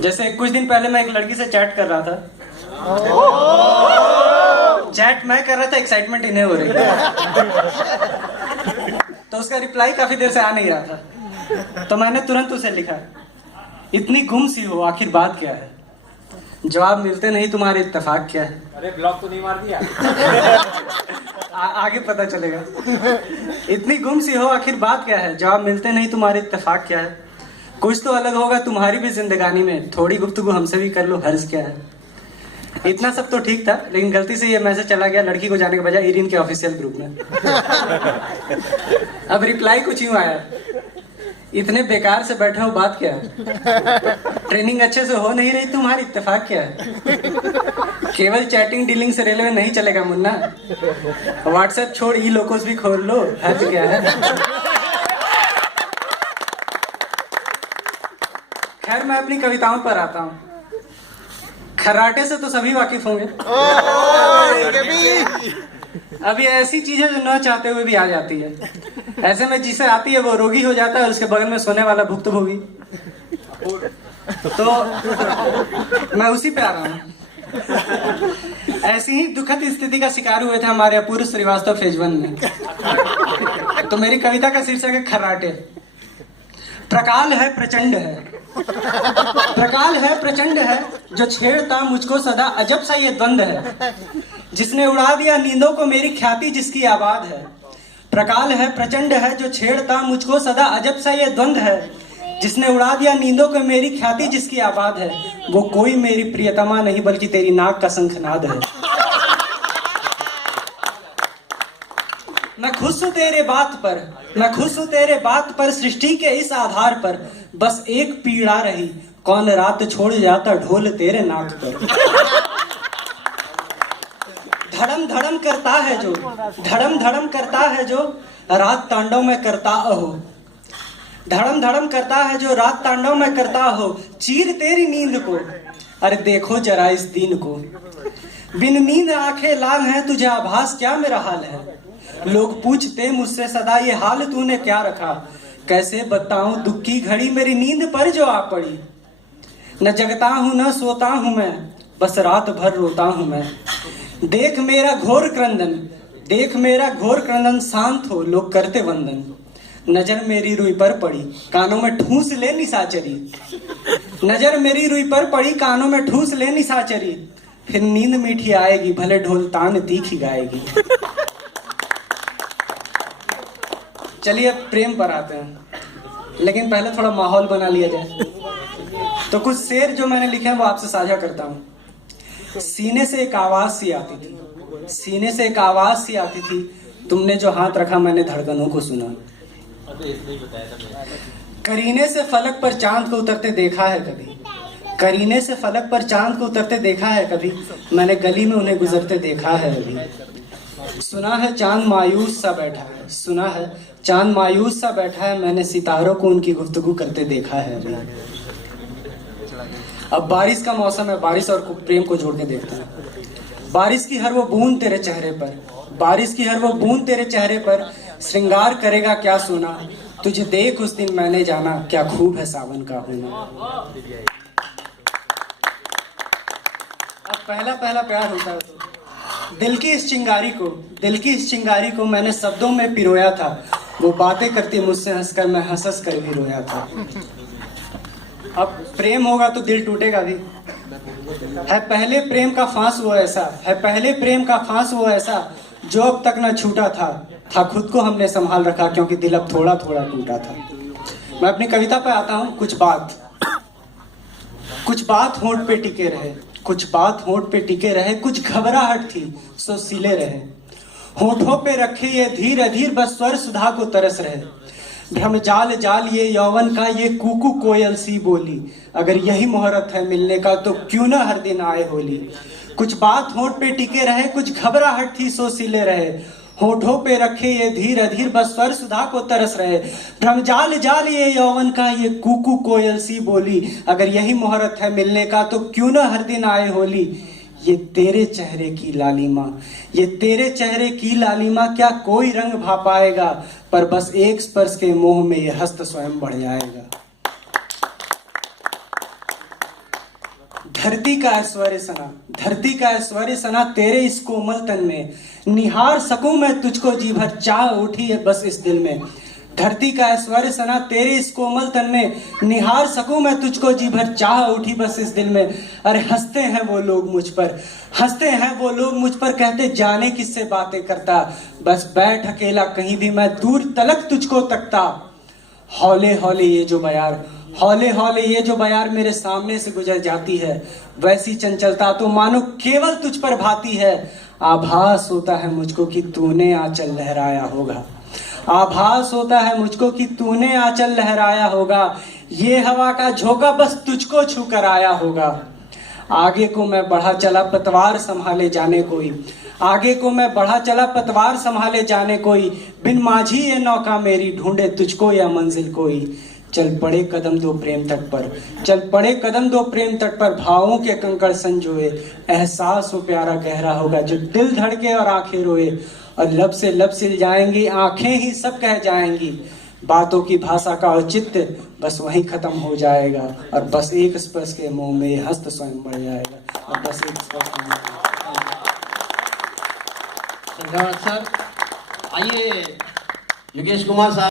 जैसे कुछ दिन पहले मैं एक लड़की से चैट कर रहा था। चैट मैं कर रहा था, एक्साइटमेंट इन्हें हो रही थी। तो उसका रिप्लाई काफी देर से आ नहीं रहा था, तो मैंने तुरंत उसे लिखा, इतनी गुम सी हो आखिर बात क्या है? जवाब मिलते नहीं तुम्हारे इत्तेफाक क्या है? अरे ब्लॉक तो नहीं मार दिया? आगे पता चलेगा। इतनी गुम सी हो आखिर बात क्या है? जवाब मिलते नहीं तुम्हारे इत्तेफाक क्या है? कुछ तो अलग होगा तुम्हारी भी जिंदगानी में, थोड़ी गुफ्तगू हमसे भी कर लो, हर्ज क्या है? इतना सब तो ठीक था, लेकिन गलती से ये मैसेज चला गया लड़की को जाने के बजाय इरिन के ऑफिशियल ग्रुप में। अब रिप्लाई कुछ यूं आया, इतने बेकार से बैठे हो बात क्या है? ट्रेनिंग अच्छे से हो नहीं रही तुम्हारी, इत्तेफाक क्या है? केवल चैटिंग डीलिंग से रेलवे नहीं चलेगा मुन्ना, व्हाट्सएप छोड़ ई लोकोस भी खोल लो, हर्ज क्या है? खैर मैं अपनी कविताओं पर आता हूँ। खर्राटे से तो सभी वाकिफ होंगे। अब ये ऐसी चीज है जो न चाहते हुए भी आ जाती है। ऐसे में जिसे आती है वो रोगी हो जाता है, उसके बगल में सोने वाला भुक्तभोगी। तो मैं उसी पे आ रहा हूँ। ऐसी ही दुखद स्थिति का शिकार हुए थे हमारे अपूर्व श्रीवास्तव फेज 1 में। तो मेरी कविता का शीर्षक है खर्राटे। प्रकाल है प्रचंड है, प्रकाल है प्रचंड है, जो छेड़ता मुझको सदा अजब सा ये द्वंद है, जिसने उड़ा दिया नींदों को मेरी ख्याति जिसकी आबाद है। प्रकाल है प्रचंड है, जो छेड़ता मुझको सदा अजब सा ये द्वंद है, जिसने उड़ा दिया नींदों को मेरी ख्याति जिसकी आबाद है। वो कोई मेरी प्रियतमा नहीं बल्कि तेरी नाक का शंखनाद है। मैं खुश हूं तेरे बात पर, मैं खुश हूं तेरे बात पर, सृष्टि के इस आधार पर। बस एक पीड़ा रही, कौन रात छोड़ जाता ढोल तेरे नाक पर। धड़म धड़म करता है जो, धड़म धड़म करता है जो, रात तांडव में करता हो। धड़म धड़म करता है जो, रात तांडव में करता हो। चीर तेरी नींद को, अरे देखो जरा इस दीन को। बिन नींद आंखें लाल हैं, तुझे आभास क्या मेरा हाल है? लोग पूछते मुझसे सदा ये हाल तूने क्या रखा? कैसे बताऊं दुख की घड़ी मेरी नींद पर जो आ पड़ी। न जगता हूं न सोता हूं मैं, बस रात भर रोता हूं मैं। देख मेरा घोर क्रंदन, देख मेरा घोर क्रंदन, शांत हो लोग करते वंदन। नजर मेरी रुई पर पड़ी, कानों में ठूस ले निशाचरी। नजर मेरी रुई पर पड़ी, कानों में ठूस ले निशाचरी। फिर नींद मीठी आएगी, भले ढोल तान तीखी गाएगी। चलिए अब प्रेम पर आते हैं, लेकिन पहले थोड़ा माहौल बना लिया जाए। तो कुछ शेर जो मैंने लिखे हैं वो आपसे साझा करता हूँ। सीने से एक आवाज सी आती थी, सीने से एक आवाज सी आती थी, तुमने जो हाथ रखा मैंने धड़कनों को सुना। करीने से फलक पर चांद को उतरते देखा है कभी, करीने से फलक पर चांद को उतरते देखा है कभी। मैंने गली में उन्हें गुजरते देखा है अभी। सुना है चांद मायूस सा बैठा है, सुना है चांद मायूस सा बैठा है। मैंने सितारों को उनकी गुफ्तगू करते देखा है अभी। अब बारिश का मौसम है, बारिश और प्रेम को जोड़ के देखते हैं। बारिश की हर वो बूंद तेरे चेहरे पर, बारिश की हर वो बूंद तेरे चेहरे पर, श्रृंगार करेगा क्या सोना। तुझे देख उस दिन मैंने जाना, क्या खूब है सावन का होना। अब पहला पहला प्यार होता है तो दिल की इस चिंगारी को, दिल की इस चिंगारी को मैंने शब्दों में पिरोया था। वो बातें करती मुझसे हंसकर, मैं हंस हंस कर भी रोया था। अब प्रेम होगा तो दिल टूटेगा भी। है पहले प्रेम का फांस वो ऐसा, है पहले प्रेम का फांस वो ऐसा, जो अब तक न छूटा था खुद को हमने संभाल रखा, क्योंकि दिल अब थोड़ा थोड़ा टूटा था। मैं अपनी कविता पे आता हूँ। कुछ बात होंठ पे टिके रहे, कुछ बात होंठ पे टिके रहे, कुछ घबराहट थी सो सिले रहे। होठों पे रखे ये धीर अधीर, बस स्वर सुधा को तरस रहे। भ्रम जाल जाल ये यौवन का, ये कूकू कोयल सी बोली। अगर यही मुहूर्त है मिलने का, तो क्यों ना हर दिन आए होली। कुछ बात होंठ पे टिके रहे, कुछ घबराहट थी सो सिले रहे। होठों पे रखे ये धीर अधीर, बस स्वर सुधा को तरस रहे। भ्रम जाल जाल ये यौवन का, ये कूकू कोयल सी बोली। अगर यही मुहूर्त है मिलने का, तो क्यों ना हर दिन आए होली। ये तेरे चेहरे की लालिमा, ये तेरे चेहरे की लालिमा, क्या कोई रंग भा पाएगा। पर बस एक स्पर्श के मोह में ये हस्त स्वयं बढ़ जाएगा। धरती का ऐश्वर्य सना, धरती का ऐश्वर्य सना तेरे इस कोमल तन में, निहार सकूं मैं तुझको जी भर, चाह उठी है बस इस दिल में। धरती का ऐश्वर्य सना तेरे इस कोमल तन में, निहार सकूं मैं तुझको जी भर, चाह उठी बस इस दिल में। अरे हंसते हैं वो लोग मुझ पर, हंसते हैं वो लोग मुझ पर, कहते जाने किससे बातें करता, बस बैठ अकेला कहीं भी मैं दूर तलक तुझको तकता। हौले हौले ये जो बयार, हौले हौले ये जो बयार मेरे सामने से गुजर जाती है, वैसी चंचलता तो मानो केवल तुझ पर भाती है। आभास होता है मुझको कि तूने आंचल लहराया होगा, आभास होता है मुझको कि तूने आंचल लहराया होगा, ये हवा का झोंका बस तुझको छू कर आया होगा। आगे को मैं बढ़ा चला पतवार संभाले जाने कोई, आगे को मैं बढ़ा चला पतवार संभाले जाने कोई, बिन माझी ये नौका मेरी ढूंढे तुझको या मंजिल कोई। चल पड़े कदम दो प्रेम तट पर, चल पड़े कदम दो प्रेम तट पर, भावों के कंकड़ संजोए, एहसास हो प्यारा गहरा होगा जो दिल धड़के और आंखें रोए। और लब से लब सिल जाएंगी आंखें ही सब कह जाएंगी, बातों की भाषा का औचित्य बस वहीं खत्म हो जाएगा, और बस एक स्पर्श के मुंह में हस्त स्वयं बढ़ जाएगा, और बस एक स्पर्श के मुंह में। धन्यवाद सर। आइए योगेश कुमार साहब।